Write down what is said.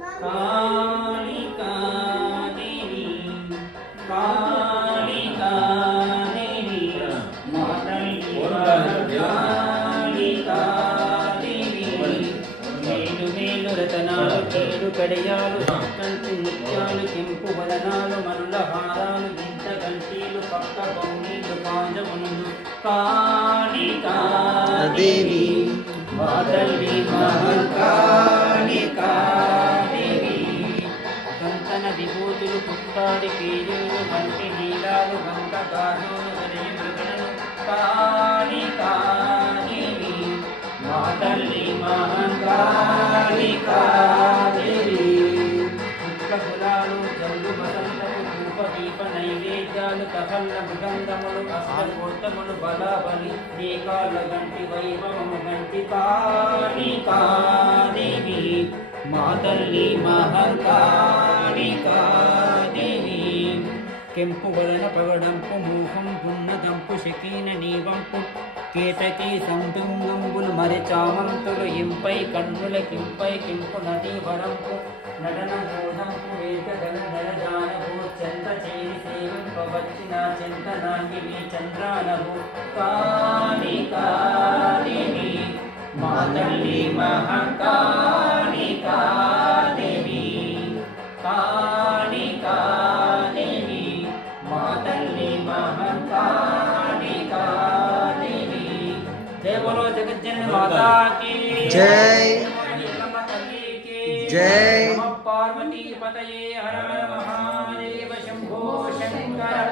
कालिका देवी कालिका देवी कालिका देवी మేలు మేలు రతనాలు కేడు కడియాలు కంటి ముత్యాలు కెంపు వదనాలు మనుల హారాలు గింత గంటీలు పక్క బౌనీలు పాంజమునులు కాళికా దేవి మాతల్లి మహాకాళికా దేవి కంతన విభూతులు పుట్టాడి పేరులు వంటి నీలాలు గంగ గాజులు హరి మృగణలు కాళికా దేవి మాతల్లి మహాకాళికా దేవి పుష్పగులాలు జల్లు వసంతము ధూప దీప నైవేద్యాలు కహల్ల మృగంగములు అష్టకోత్తములు బలాబలి ఏకాల గంటి వైభవము గంటి కాళికా దేవి మాతల్లి మహాకాళికా దేవి కెంపు వలన పగడంపు మోహం పున్నదంపు శకీన నీవంపు కేతకీ సంతుంగంబులు మరిచామంతులు ఇంపై కన్నుల కింపై కింపు నదీ వరంపు నడన బోధంపు వేదగల నరజానవు చంద్ర చేరి సేవింపవచ్చిన చందనాంగిని చంద్రానవు కాళికా దేవి మాతల్లి మహాకాళికా దేవి కాళికా దేవి మాతల్లి మహాకాళికా దేవి जय बोलो जगज्जननी माता की जय जय नमः पार्वती पतये हर हर महादेव शंभो शंकर